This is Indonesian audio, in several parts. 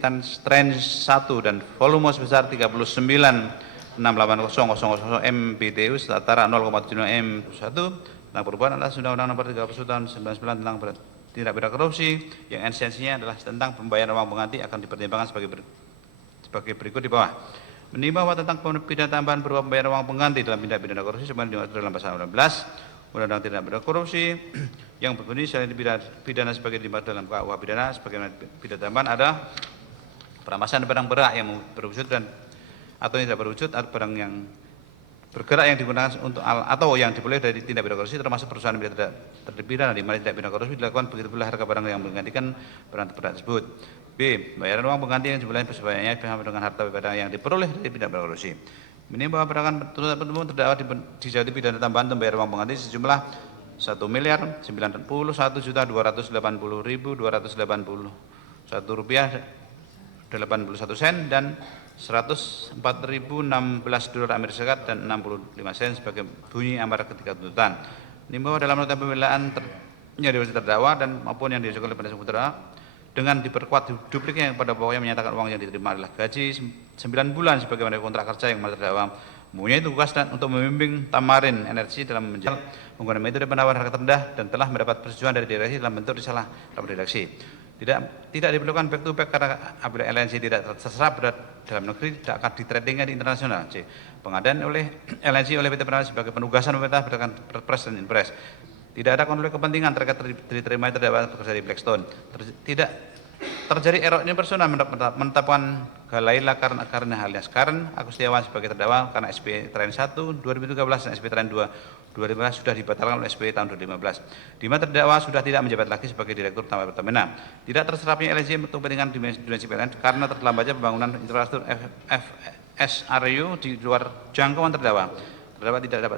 Tren 1 dan volume sebesar 39.680.000 MBTU setara 0,7 M1 tentang perubahan atas Undang-Undang Nomor 30 Tahun 99 tentang tindak pidana korupsi yang esensinya adalah tentang pembayaran uang pengganti akan dipertimbangkan sebagai berikut di bawah. Menimbang bahwa tentang pidana tambahan berupa pembayaran uang pengganti dalam tindak pidana korupsi sebagaimana dimaksud dalam pasal 16 Undang-Undang Tindak Pidana Korupsi yang berbunyi selain pidana sebagai dimaksud dalam KUH pidana sebagaimana pidana tambahan ada perampasan barang bergerak yang berwujud dan atau tidak berwujud atau barang yang bergerak yang digunakan untuk atau yang diperoleh dari tindak pidana korupsi termasuk perusahaan yang tidak terpidana di mana tindak pidana korupsi dilakukan begitu pula harga barang yang menggantikan barang tersebut. B. Bayaran uang pengganti yang jumlahnya sebanyak sama dengan harta pidana yang diperoleh dari tindak pidana korupsi. Menimbang bahwa tuntutan umum terdakwa dijatuhi pidana tambahan pembayaran uang pengganti sejumlah 1.091.280.281 rupiah 81 sen dan 104.016 dolar Amerika Serikat dan 65 sen sebagai bunyi amar ketika tuntutan. Menimbang dalam nota pembelaan yang diwajibkan terdakwa dan maupun yang diajukan oleh penasihat hukum terdakwa dengan diperkuat dupliknya yang pada pokoknya menyatakan uang yang diterima adalah gaji 9 bulan sebagaimana kontrak kerja yang terdakwa mempunyai tugas dan untuk membimbing Tamarin Energi dalam menjalankan menggunakan metode penawaran harga terendah dan telah mendapat persetujuan dari direksi dalam bentuk risalah rapat direksi. Tidak diperlukan back to back karena apabila LNC tidak terserap dalam negeri tidak akan ditradingnya di internasional. C. Pengadaan oleh LNC oleh PT Pertamina sebagai penugasan pemerintah berdasarkan Perpres dan Inpres. Tidak ada konflik kepentingan terkait diterima terdakwa bekerja di Blackstone. Tidak terjadi error ini personal menetapkan Galaila karena alias Karen Agustiawan sebagai terdakwa karena SP Tren 1 2013 dan SP Tren 2 2015 sudah dibatalkan oleh SP tahun 2015. Di mana terdakwa sudah tidak menjabat lagi sebagai Direktur Utama Pertamina. Tidak terserapnya LNC untuk kepentingan dimensi PLN karena terlambatnya pembangunan infrastruktur FSRU di luar jangkauan terdakwa. Terdakwa tidak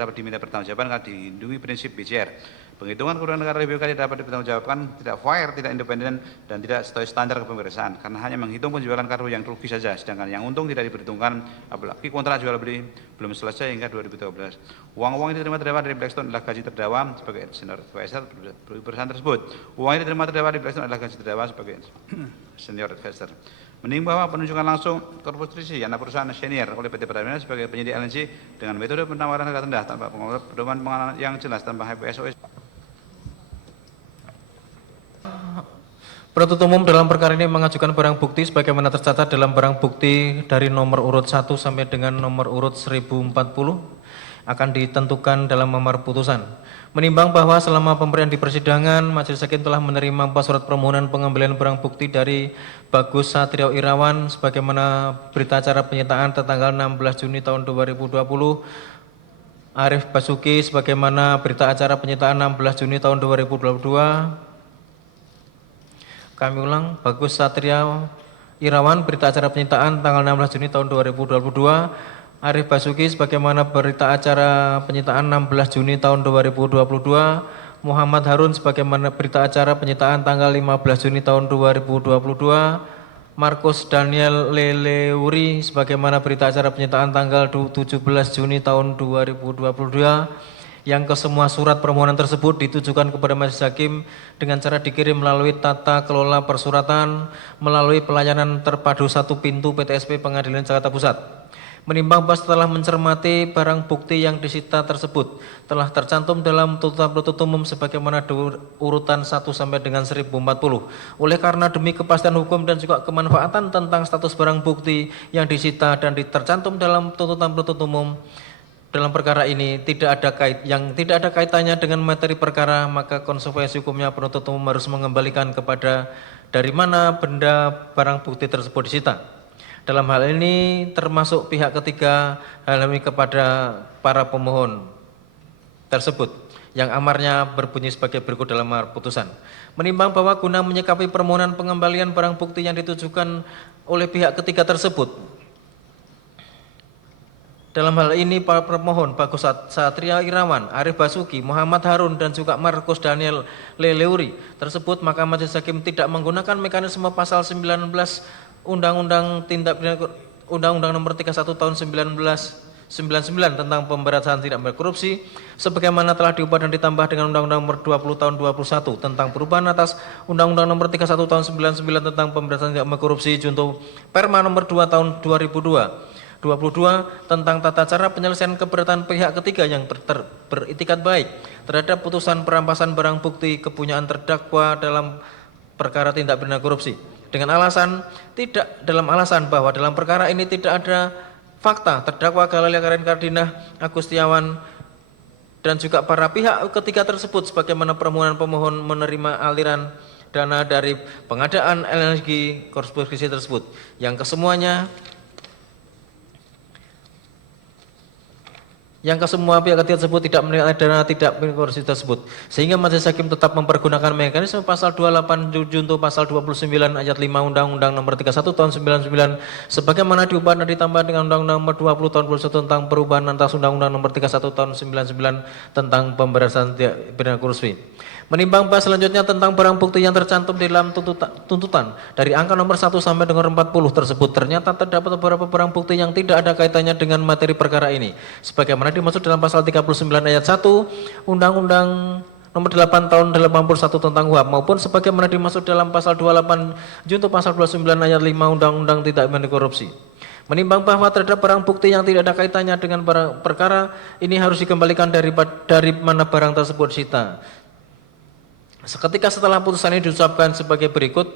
dapat diminta pertanggungjawaban karena dilindungi prinsip BCR. Penghitungan kerugian negara BPK tidak dapat dipertanggungjawabkan, tidak fair, tidak independen, dan tidak sesuai standar kepemeriksaan karena hanya menghitung penjualan kargo yang rugi saja, sedangkan yang untung tidak diperhitungkan apalagi kontrak jual beli belum selesai hingga 2013. Uang-uang yang diterima terdakwa dari Blackstone adalah gaji terdakwa sebagai senior advisor perusahaan tersebut. Uang yang diterima terdakwa dari Blackstone adalah gaji terdakwa sebagai senior advisor. Menimbang bahwa penunjukan langsung korporasi anak perusahaan senior oleh PT Pertamina sebagai penyedia LNG dengan metode penawaran harga rendah tanpa pedoman pengenalan yang jelas tanpa HPSO. Penuntut umum dalam perkara ini mengajukan barang bukti sebagaimana tercatat dalam barang bukti dari nomor urut 1 sampai dengan nomor urut 1040 akan ditentukan dalam amar putusan. Menimbang bahwa selama pemberian di persidangan, Majelis Hakim telah menerima 4 surat permohonan pengembalian barang bukti dari Bagus Satrio Irawan sebagaimana berita acara penyitaan tertanggal 16 Juni tahun 2020, Arif Basuki sebagaimana berita acara penyitaan 16 Juni tahun 2022. Kami ulang, Bagus Satrio Irawan berita acara penyitaan tanggal 16 Juni tahun 2022, Arif Basuki sebagaimana berita acara penyitaan 16 Juni tahun 2022, Muhammad Harun sebagaimana berita acara penyitaan tanggal 15 Juni tahun 2022, Markus Daniel Leleuri sebagaimana berita acara penyitaan tanggal 17 Juni tahun 2022, yang kesemua surat permohonan tersebut ditujukan kepada Majelis Hakim dengan cara dikirim melalui tata kelola persuratan melalui pelayanan terpadu satu pintu PTSP Pengadilan Jakarta Pusat. Menimbang bahwa setelah mencermati barang bukti yang disita tersebut telah tercantum dalam tuntutan penuntut umum sebagaimana urutan 1 sampai dengan 1040. Oleh karena demi kepastian hukum dan juga kemanfaatan tentang status barang bukti yang disita dan tercantum dalam tuntutan penuntut umum dalam perkara ini tidak ada kaitannya dengan materi perkara, maka konsekuensi hukumnya penuntut umum harus mengembalikan kepada dari mana benda barang bukti tersebut disita. Dalam hal ini termasuk pihak ketiga hal ini kepada para pemohon tersebut yang amarnya berbunyi sebagai berikut dalam amar putusan. Menimbang bahwa guna menyikapi permohonan pengembalian barang bukti yang ditujukan oleh pihak ketiga tersebut, dalam hal ini para pemohon Bagus Satrio Irawan, Arif Basuki, Muhammad Harun dan juga Markus Daniel Leleuri tersebut, maka Majelis Hakim tidak menggunakan mekanisme pasal 19 Undang-Undang Nomor 31 tahun 99 tentang pemberantasan tindak pidana korupsi sebagaimana telah diubah dan ditambah dengan Undang-Undang Nomor 20 Tahun 2021 tentang perubahan atas Undang-Undang Nomor 31 Tahun 99 tentang pemberantasan tindak pidana korupsi junto Perma Nomor 2 Tahun 2022 tentang tata cara penyelesaian keberatan pihak ketiga yang beritikat baik terhadap putusan perampasan barang bukti kepunyaan terdakwa dalam perkara tindak pidana korupsi dengan alasan bahwa dalam perkara ini tidak ada fakta terdakwa Galelia Karen Kardinah Agustiawan dan juga para pihak ketiga tersebut sebagaimana permohonan pemohon menerima aliran dana dari pengadaan energi korupsi tersebut yang kesemua pihak ketiga tersebut tidak menerima dana tidak korupsi tersebut sehingga majelis hakim tetap mempergunakan mekanisme pasal 28 junto pasal 29 ayat 5 Undang-Undang Nomor 31 Tahun 99 sebagaimana diubah dan ditambah dengan Undang-Undang Nomor 20 Tahun 2021 tentang perubahan atas Undang-Undang Nomor 31 Tahun 99 tentang pemberantasan tindak pidana korupsi. Menimbang bahas selanjutnya tentang barang bukti yang tercantum di dalam tuntutan dari angka nomor 1 sampai dengan 40 tersebut ternyata terdapat beberapa barang bukti yang tidak ada kaitannya dengan materi perkara ini sebagaimana dimaksud dalam pasal 39 ayat 1 Undang-Undang Nomor 8 Tahun 81 tentang UHAP maupun sebagaimana dimaksud dalam pasal 28 junto pasal 29 ayat 5 Undang-Undang Tindak Pidana Korupsi. Menimbang bahwa terhadap barang bukti yang tidak ada kaitannya dengan barang perkara ini harus dikembalikan dari mana barang tersebut disita. Seketika setelah putusan ini diucapkan sebagai berikut.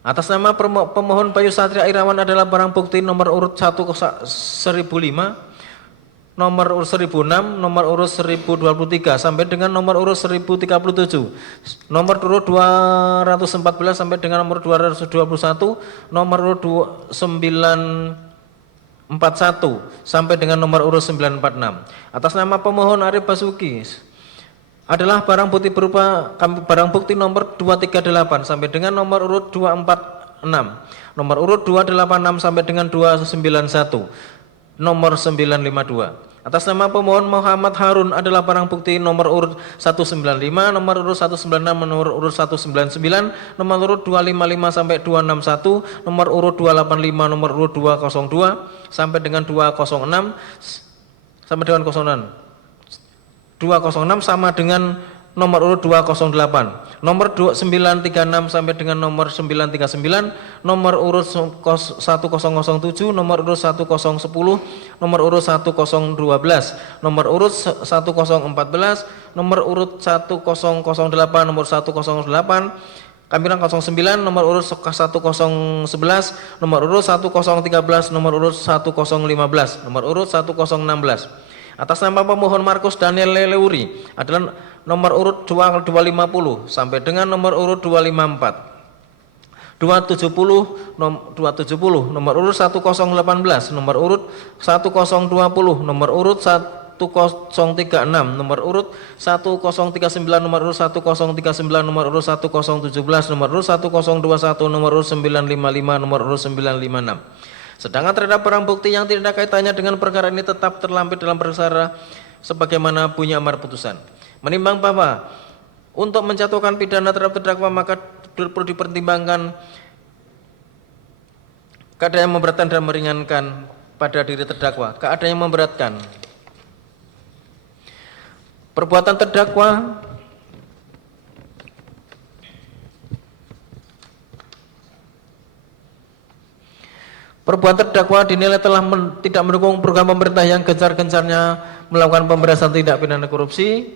Atas nama pemohon Bayu Satria Irawan adalah barang bukti nomor urut 1005, nomor urut 1006, nomor urut 1023 sampai dengan nomor urut 1037, nomor urut 214 sampai dengan nomor 221, nomor urut 941 sampai dengan nomor urut 946. Atas nama pemohon Arif Basuki adalah barang bukti berupa barang bukti nomor 238 sampai dengan nomor urut 246, nomor urut 286 sampai dengan 291, nomor 952. Atas nama pemohon Muhammad Harun adalah barang bukti nomor urut 195, nomor urut 196, nomor urut 199, nomor urut 255 sampai 261, nomor urut 285, nomor urut 202 sampai dengan 206 sampai dengan 06. 206 sama dengan nomor urut 208, nomor 936 sampai dengan nomor 939, nomor urut 1007, nomor urut 1010, nomor urut 1012, nomor urut 1014, nomor urut 1008, nomor 108, Kampiran 09, nomor urut 1011, nomor urut 1013, nomor urut 1015, nomor urut 1016. Atas nama pemohon Markus Daniel Leleuri adalah nomor urut 250 sampai dengan nomor urut 254. 270, nomor urut 1018, nomor urut 1020, nomor urut 1036, nomor urut 1039, nomor urut 1039, nomor urut 1017, nomor urut 1021, nomor urut 955, nomor urut 956. Sedangkan terhadap barang bukti yang tidak ada kaitannya dengan perkara ini tetap terlampir dalam perkara sebagaimana bunyi amar putusan. Menimbang bahwa untuk menjatuhkan pidana terhadap terdakwa maka perlu dipertimbangkan keadaan yang memberatkan dan meringankan pada diri terdakwa. Keadaan yang memberatkan. Perbuatan terdakwa dinilai telah tidak mendukung program pemerintah yang gencar-gencarnya melakukan pemberantasan tindak pidana korupsi.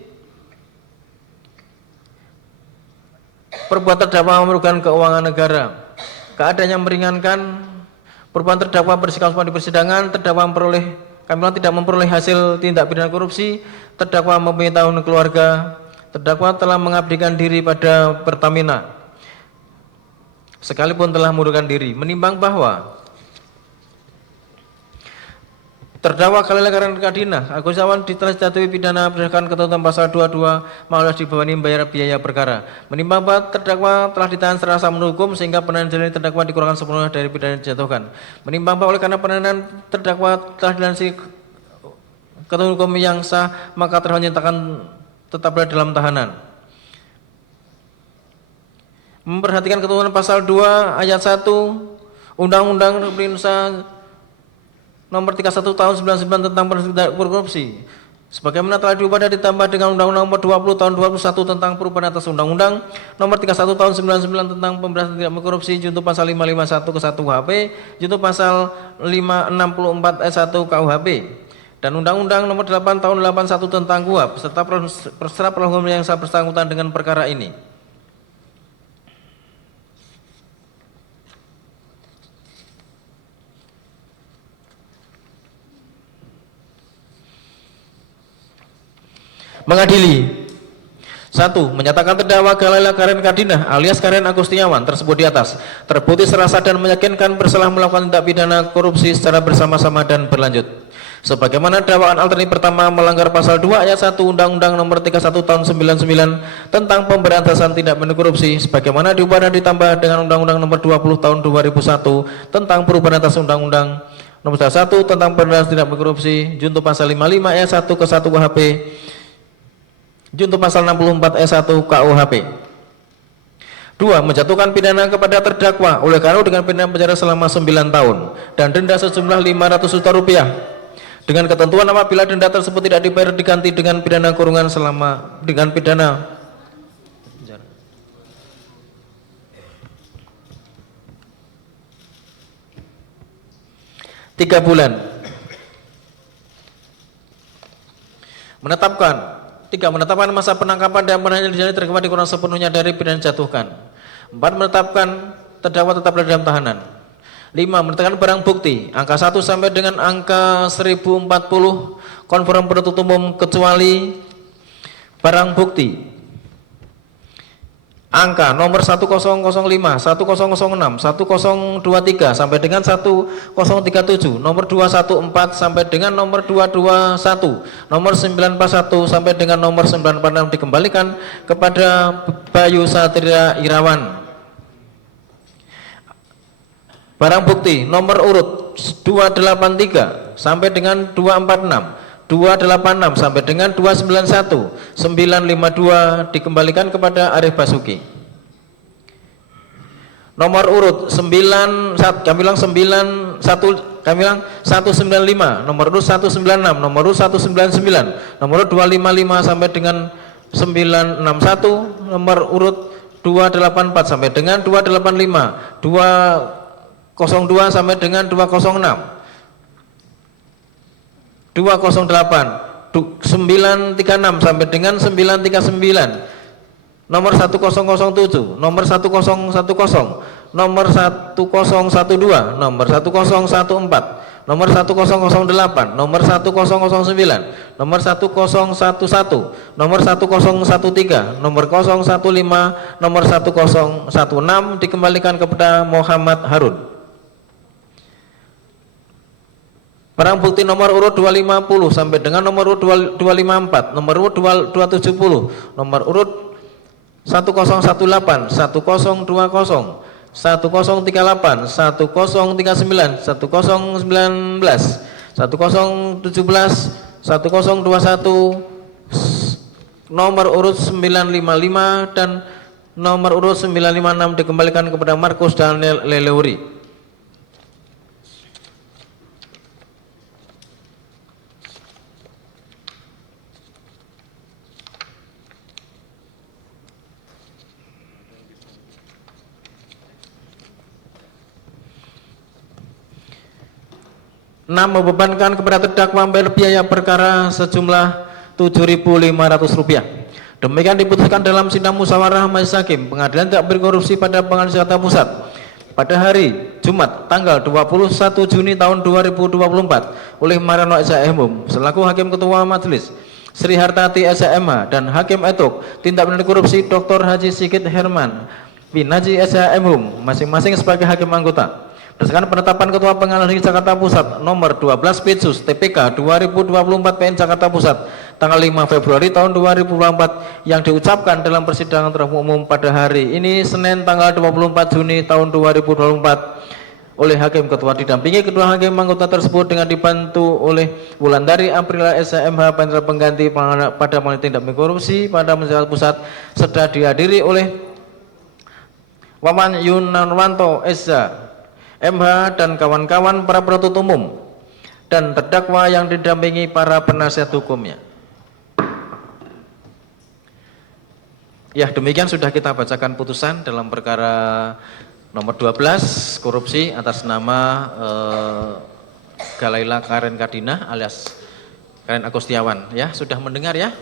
Perbuatan terdakwa merugikan keuangan negara. Keadaan yang meringankan, perbuatan terdakwa bersikap sopan di persidangan, terdakwa tidak memperoleh hasil tindak pidana korupsi, terdakwa mempunyai tanggungan keluarga, terdakwa telah mengabdikan diri pada Pertamina, sekalipun telah mengundurkan diri. Menimbang bahwa terdakwa Galelia Karen Kardinah Agustiawan telah dijatuhi pidana berdasarkan ketentuan pasal 22 malah dibebani membayar biaya perkara. Menimbang bahwa terdakwa telah ditahan secara sah menurut hukum sehingga penahanan jalani terdakwa dikurangkan sepenuhnya dari pidana yang dijatuhkan. Menimbang bahwa oleh karena penahanan terdakwa telah dilandasi ketentuan hukum yang sah maka terdakwa dinyatakan tetap berada dalam tahanan. Memperhatikan ketentuan pasal 2 ayat 1 Undang-Undang Republik Indonesia Nomor 31 Tahun 99 tentang Pemberantasan Korupsi sebagaimana telah diubah dan ditambah dengan Undang-Undang Nomor 20 Tahun 2001 tentang perubahan atas Undang-Undang Nomor 31 Tahun 99 tentang Pemberantasan Tindak Pidana Korupsi junto pasal 551 ke 1 KUHP junto pasal 564 S1 KUHP dan Undang-Undang Nomor 8 Tahun 81 tentang KUHP serta perhukuman yang bersangkutan dengan perkara ini. Mengadili. 1. Menyatakan terdakwa Galela Karen Kardinah alias Karen Agustiawan tersebut di atas terbukti serasa dan meyakinkan bersalah melakukan tindak pidana korupsi secara bersama-sama dan berlanjut. Sebagaimana dakwaan alternatif pertama melanggar pasal 2 ayat 1 Undang-Undang Nomor 31 Tahun 99 tentang Pemberantasan Tindak Pidana Korupsi sebagaimana diubah dan ditambah dengan Undang-Undang Nomor 20 Tahun 2001 tentang perubahan atas Undang-Undang Nomor 1 tentang Pemberantasan Tindak Pidana Korupsi junto pasal 55 ayat 1 ke 1 KUHP junto pasal 64 S1 KUHP. 2. Menjatuhkan pidana kepada terdakwa oleh karena dengan pidana penjara selama 9 tahun dan denda sejumlah 500 juta rupiah dengan ketentuan apabila denda tersebut tidak dibayar diganti dengan pidana kurungan selama dengan pidana penjara. 3 bulan. Menetapkan masa penangkapan dan penahanan diri terdakwa dikurang sepenuhnya dari pidana dijatuhkan. 4. Menetapkan terdakwa tetap berada dalam tahanan. 5. Menetapkan barang bukti angka 1 sampai dengan angka 1040 konform penuntut umum kecuali barang bukti angka nomor 1005, 1006, 1023 sampai dengan 1037, nomor 214 sampai dengan nomor 221, nomor 941 sampai dengan nomor 946 dikembalikan kepada Bayu Satria Irawan. Barang bukti nomor urut 283 sampai dengan 246, 286 sampai dengan 291, 952 dikembalikan kepada Arif Basuki. Nomor urut 195, nomor urut 196, nomor urut 199, nomor urut 255 sampai dengan 961, nomor urut 284 sampai dengan 285, 202 sampai dengan 206. 208, 936 sampai dengan 939, nomor 1007, nomor 1010, nomor 1012, nomor 1014, nomor 1008, nomor 1009, nomor 1011, nomor 1013, nomor 015, nomor 1016 dikembalikan kepada Muhammad Harun. Barang bukti nomor urut 250 sampai dengan nomor urut 254, nomor urut 270, nomor urut 1018, 1020, 1038, 1039, 1019, 1017, 1021, nomor urut 955 dan nomor urut 956 dikembalikan kepada Markus Daniel Leleuri. Membebankan kepada terdakwa membayar biaya perkara sejumlah Rp7.500. Demikian diputuskan dalam sidang musyawarah majelis hakim Pengadilan Tindak Pidana Korupsi pada Pengadilan Jakarta Pusat pada hari Jumat tanggal 21 Juni tahun 2024 oleh Marano SHM selaku Hakim Ketua Majelis, Sri Hartati SHMH dan Hakim Etok Tindak Pidana Korupsi Dr. Haji Sigit Herman bin Haji SHM masing-masing sebagai hakim anggota. Berdasarkan penetapan Ketua Pengadilan Negeri Jakarta Pusat nomor 12 Pitsus TPK 2024 PN Jakarta Pusat tanggal 5 Februari tahun 2024 yang diucapkan dalam persidangan terbuka umum pada hari ini Senin tanggal 24 Juni tahun 2024 oleh Hakim Ketua didampingi kedua hakim anggota tersebut dengan dibantu oleh Wulandari Aprila SHMH Panitra Pengganti pada Pengadilan Tindak Pidana Korupsi pada Jakarta Pusat serta dihadiri oleh Wawan Yunarwanto SH MH dan kawan-kawan para penuntut umum dan terdakwa yang didampingi para penasihat hukumnya. Ya, demikian sudah kita bacakan putusan dalam perkara nomor 12 korupsi atas nama Galaila Karen Kardina alias Karen Agustiawan. Ya, sudah mendengar ya?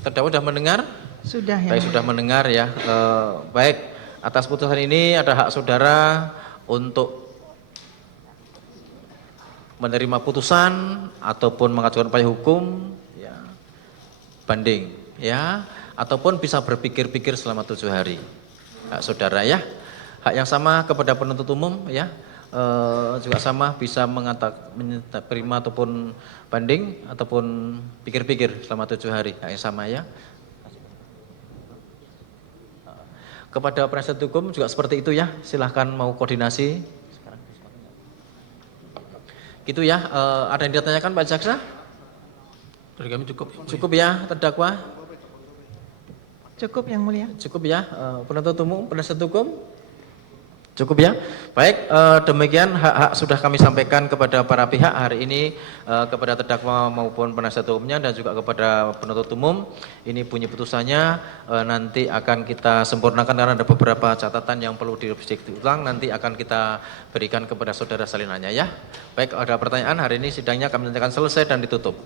Terdakwa sudah mendengar? Sudah ya. Baik, sudah mendengar ya. Baik, atas putusan ini ada hak saudara untuk menerima putusan ataupun mengajukan upaya hukum, ya, banding, ya, ataupun bisa berpikir-pikir selama 7 hari. Hak saudara ya. Hak yang sama kepada penuntut umum ya. Juga sama bisa menerima ataupun banding ataupun pikir-pikir selama 7 hari. Hak yang sama ya. Kepada penasihat hukum juga seperti itu ya. Silahkan mau koordinasi. Gitu ya. Ada yang ditanyakan Pak Jaksa? Dari kami cukup. Cukup ya terdakwa? Cukup yang mulia. Cukup ya penuntut umum, penasihat hukum? Cukup ya. Baik, demikian hak-hak sudah kami sampaikan kepada para pihak hari ini, kepada terdakwa maupun penasihat hukumnya dan juga kepada penuntut umum. Ini bunyi putusannya, nanti akan kita sempurnakan karena ada beberapa catatan yang perlu direvisi ulang, nanti akan kita berikan kepada saudara salinannya ya. Baik, ada pertanyaan, hari ini sidangnya kami nyatakan selesai dan ditutup.